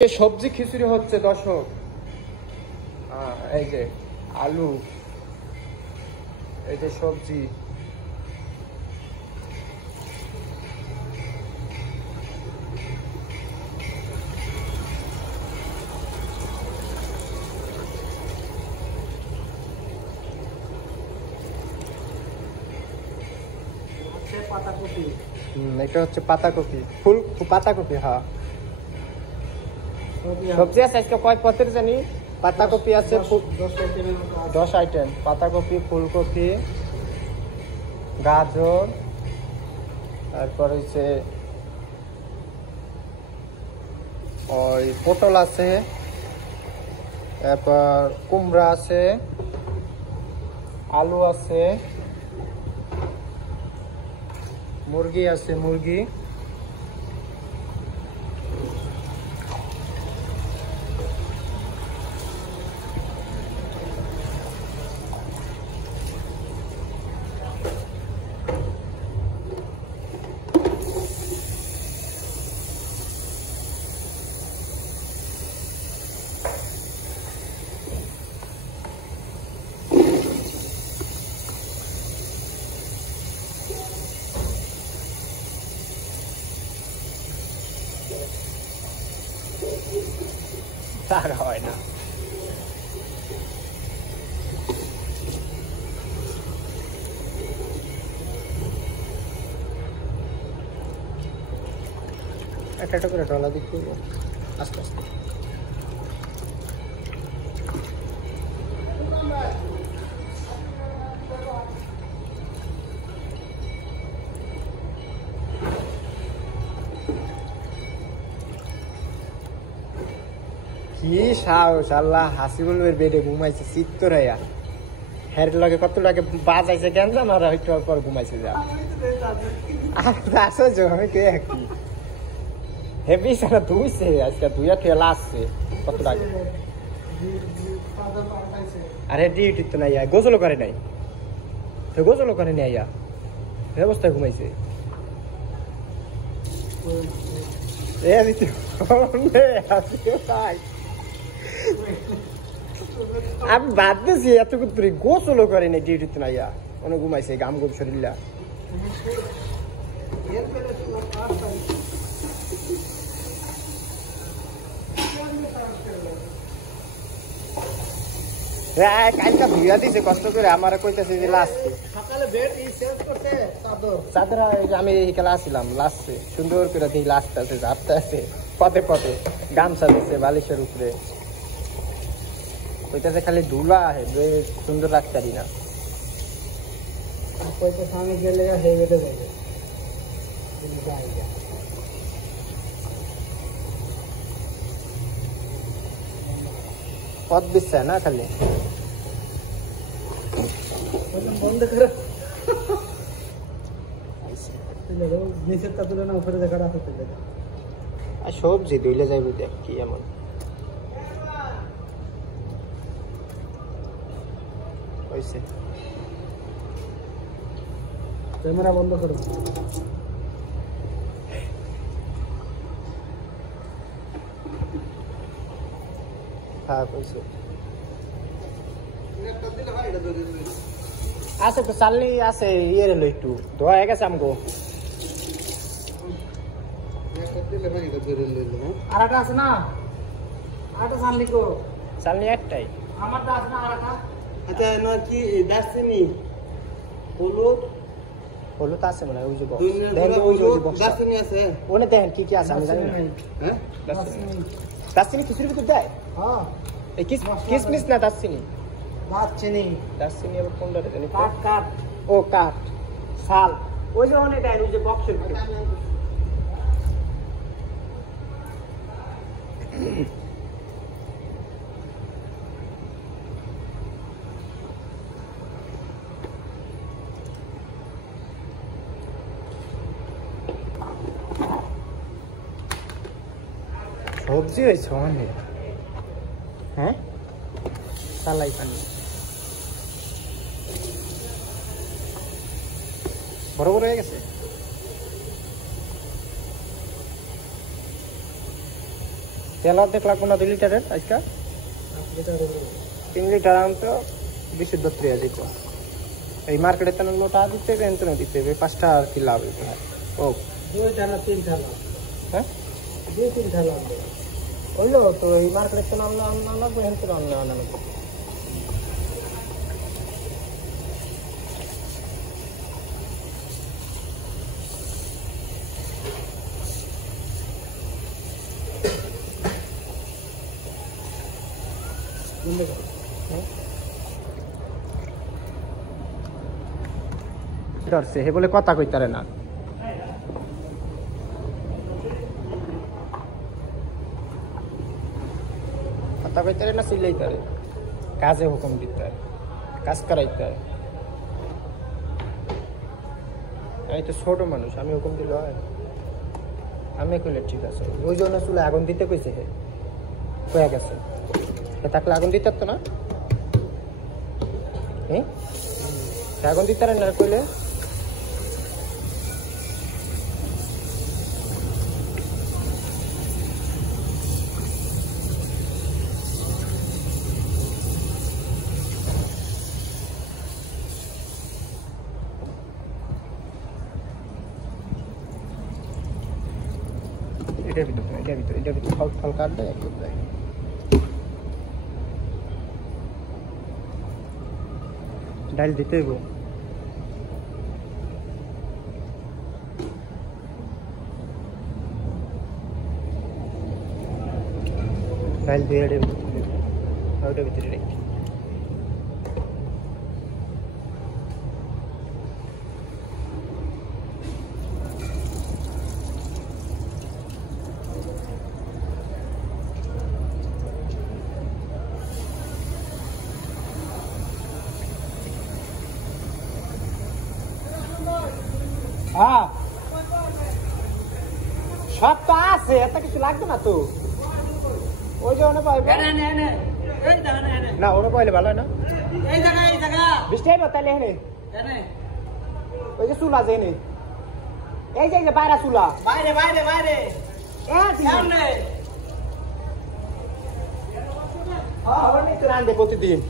সবজি খিচুড়ি হচ্ছে দর্শক। এই যে আলু, এই যে সবজি, পাতাকপি। এটা হচ্ছে পাতাকপি, ফুল পাতাকপি। হ্যাঁ, সবজি আছে আজকে কয় পথের জানি। পাতাকপি আছে 10 আইটেম। পাতাকপি, ফুলকপি, গাজর, তারপর হচ্ছে ওই পটল আছে, তারপর কুমড়া আছে, আলু আছে, মুরগি আছে, মুরগি, তার হয় না। একটা একটা করে ডলা দিতে আস্তে আস্তে। কি সাহস! আল্লাহ, হাসিবুলের বেডে ঘুমাইছে চিত্তরাইয়া। হের লগে কত লাগে বাজাইছে কেন জানো, আর হয়তো পর ঘুমাইছে। যা আসো আমি কে কি হেভি সারা ধুইছে আজকে, ধুইয়া থুয়া লাসছে কত লাগে। আরে ডিউটি তো নাই, গোসল করে নাই তো, গোসল করে নাই, অবস্থায় ঘুমাইছে। আমি বাদ দিছি এতক্ষণ ধরে, গোসলও করে নাই, ডিউটিতে নাই, অনেক ঘুমাইছে গাম গুম শরীরটা। কালটা ধুইয়া দিছে কষ্ট করে, আমার কইতেছে যে লাস্টে চাদর। আমি এইখানে আসছিলাম লাস্টে, সুন্দর করে দিই লাস্ট আছে, ঝাপতে আছে পথে পথে, গামছা দিচ্ছে বালিশের উপরে। কইতেছে খালি ধুলা সুন্দর রাখতে পারি না। পথ দিচ্ছে না খালি বন্ধ করে নিচের তা তুলে না, উপরে দেখা রাখতে। আর সবজি ধুইলে যাইব দেখ কি এমন। ক্যামেরা বন্ধ করো। হ্যাঁ কইছে আছে তো, চালনি আছে, ইয়ে রেলো একটু ধোয়া হয়ে গেছে আমগো। আর একটা আছে না, আরেকটা চালনি কো, চালনি একটাই আমারটা আছে না আরেকটা। আচ্ছা না কি দারচিনি, হলুদ, হলুদ আছে মনে হয়, ওই যে দারচিনি আছে, ওনে দেখেন কি কি আছে আমি জানি না। হ্যাঁ দারচিনি খিচুড়ির ভিতর দেয়? হ্যাঁ, এই কিসমিস না দারচিনি? দারচিনি। দারচিনি আবার কোনটা জানি? কাঠ কাঠ, ও কাঠ, শাল, ওই যে ওনে দেয়, ওই যে বক্সের ভিতরে। সবজি হয়েছে অনেক। হ্যাঁ, চালাই পানি বড় বড় হয়ে গেছে। তেল অর্ধেক লাগবো না 2 লিটারের আজকে 3 লিটার আনতো বিশুদ্ধ ত্রিয়া দিত এই মার্কেটে তো নোটা দিতে হবে এনতো দিতে হবে 5টা আর কি লাভ ও 2 থালা 3 থালা হ্যাঁ 2-3 থালা ওইলো তো এই মার্কেটে তো নাম লাগবে এনতো আনলে ধরছে হে বলে কথা কইতারে না কথা কইতারে না সিলাইতারে কাজে হুকুম দিতে কাজ করাইতে আমি তো ছোট মানুষ আমি হুকুম দিল আমি কইলে ঠিক আছে ওই জন্য চুলে আগুন দিতে কইছে হে কয়ে গেছে থাকলে আগুন দিতে তো না হ্যাঁ আগুন দিতে না কইলে এটা ভিতরে ফল কাটবে ডাল দিতে হইব ডাল দিয়ে ওইটা ভিতরে রেখে হ্যাঁ সব তো আছে এত কিছু লাগবে না তো ওই যে ওনে পাইবে না ওনে পাইলে ভালো হয় না বৃষ্টি আইব তাইলে এনে ওই যে চুলা যে এনে এই যে বাইরে চুলা বাইরে রান্ধে প্রতিদিন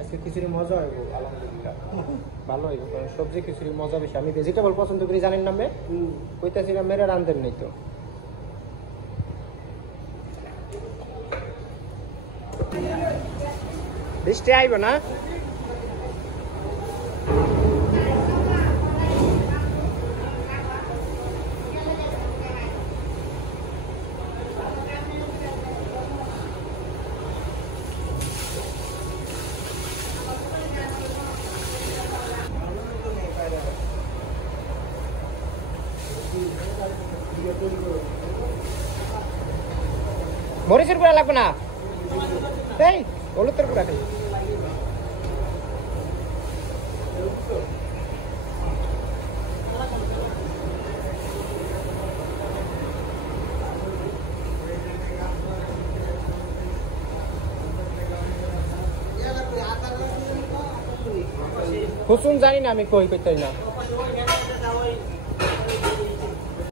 আজকে খিচুড়ি মজা হইব আলহামদুলিল্লাহ ভালো হইব কারণ সবজি খিচুড়ি মজা বেশি আমি ভেজিটেবল পছন্দ করি জানেন না কইতাছিলাম মেরে রান্ধেন নাই তো বৃষ্টি আইব না মরিচের গুঁড়া লাগবে না এই হলুদের গুঁড়া খাই হুসুন জানি না আমি কই করতে না